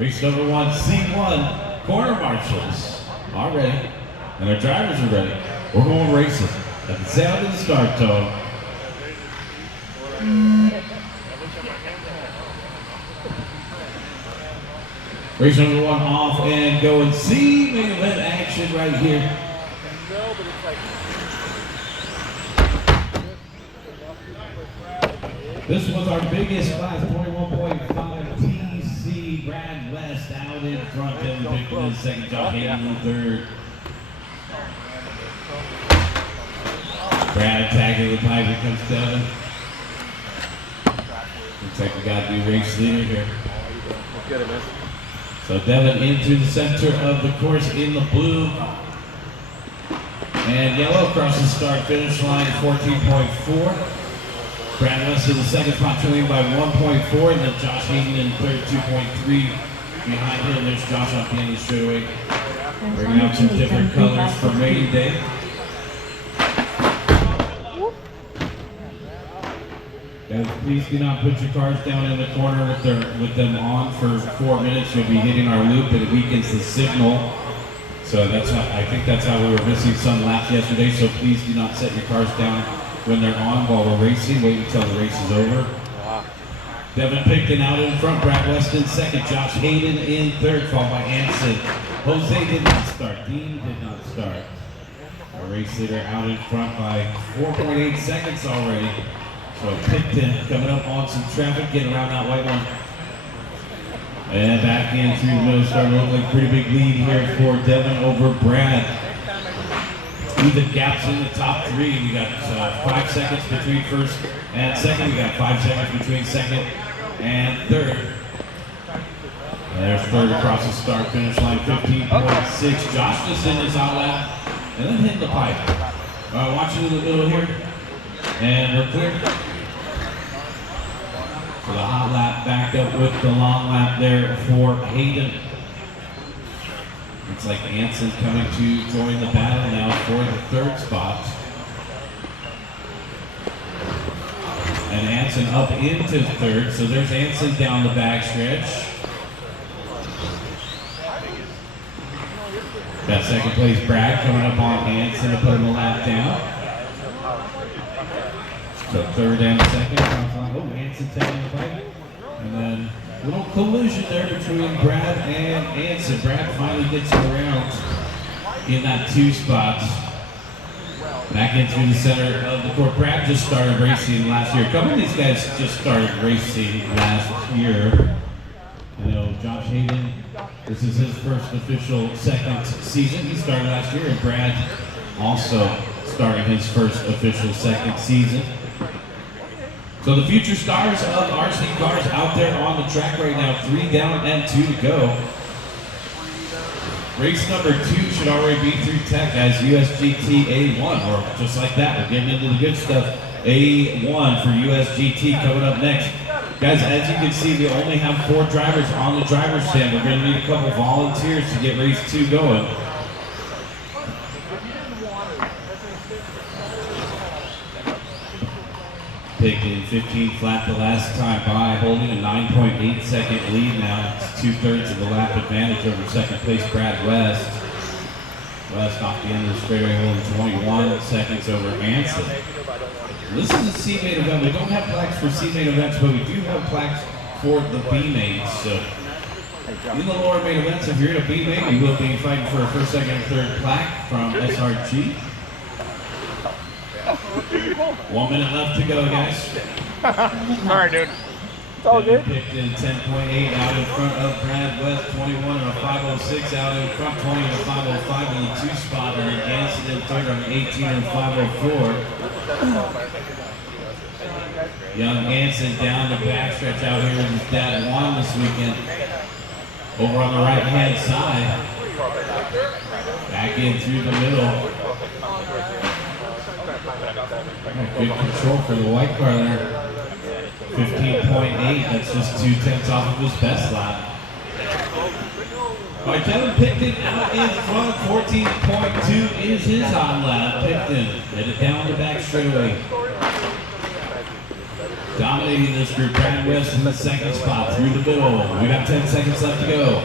Race number 1, C1, corner marshals are ready, and our drivers are ready. We're going racing at the sound of the start tone. Race number 1 off and going. See main event action right here. This was our biggest class, 21.5 TC. Brad West out in front, Devin Pickett in second, Josh Hayden in third. Brad tagging the pipe, here comes Devin. Looks like we got the race leader here. Get it, man. So Devin into the center of the course in the blue. And yellow across the start finish line, 14.4. Brad West in the second spot, trailing by 1.4, and then Josh Hayden in third, 2.3. Behind him, there's Josh on the straightaway. Bringing out some different colors for main day. Guys, please do not put your cars down in the corner with them on for 4 minutes. You'll be hitting our loop and it weakens the signal. So I think that's how we were missing some laps yesterday. So please do not set your cars down when they're on while we're racing. Wait until the race is over. Devin Picton out in front, Brad West in second, Josh Hayden in third, followed by Anson. Jose did not start, Dean did not start. Our race leader out in front by 4.8 seconds already. So Picton coming up on some traffic, getting around that white one. And back in through the middle, starting to look like a pretty big lead here for Devin over Brad. Even gaps in the top three. We got 5 seconds between first and second. We got 5 seconds between second and third. And there's third across the start finish line, 15.6. Josh just in his outlap and then hitting the pipe. Watching in the middle here. And we're clear. So the hot lap backed up with the long lap there for Hayden. Looks like Anson coming to join the battle now for the third spot. And Anson up into third, so there's Anson down the backstretch. Got second place Brad coming up on Anson to put him a lap down. So third and second. Oh, Anson taking the fight. And then a little collision there between Brad and Anson. Brad finally gets around in that 2 spot. Back into the center of the court. Brad just started racing last year. A couple of these guys just started racing last year. You know, Josh Hayden, this is his first official second season. He started last year, and Brad also started his first official second season. So the future stars of RC cars out there on the track right now, 3 down and 2 to go. Race number 2 should already be through tech as USGT A1, or just like that, we're getting into the good stuff. A1 for USGT coming up next. Guys, as you can see, we only have 4 drivers on the driver's stand. We're going to need a couple volunteers to get race 2 going. Picking 15 flat the last time by, holding a 9.8 second lead now. It's 2/3 of the lap advantage over second place Brad West. West off the end of the straightaway holding 21 seconds over Anson. This is a C-main event. We don't have plaques for C-main events, but we do have plaques for the B-mains. So in the lower main events, if you're in a B-main, you will be fighting for a first, second, and third plaque from SRG. 1 minute left to go, guys. Sorry, dude. It's all good. Picked in 10.8 out in front of Brad West, 21 and a 5.06 out in front, 20 and a 5.05 in the 2 spot, and then Anson in third on 18 and 5.04. Young Anson down the backstretch out here with his dad Juan this weekend. Over on the right hand side. Back in through the middle. Good control for the white car there. 15.8, that's just 2/10 off of his best lap. All right, Devin Picton out in front, 14.2 is his on lap. Picton headed down the back straightaway. Dominating this group, Brad West in the second spot through the middle. We got 10 seconds left to go.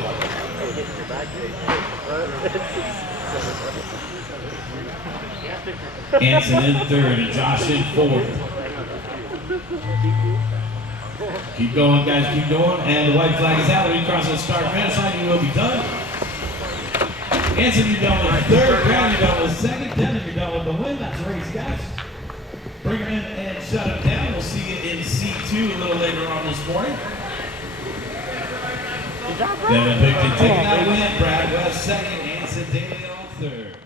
Anson in third and Josh in fourth. Keep going, guys, keep going. And the white flag is out. When you cross the start finish line, you will be done. Anson, you're done with third. Brown, you're done with second. Devin, you're done with the win. That's the race, guys. Bring her in and shut it down. We'll see you in C2 a little later on this morning. Devin Picton taking that win. Brad West second. Anson Daly on third.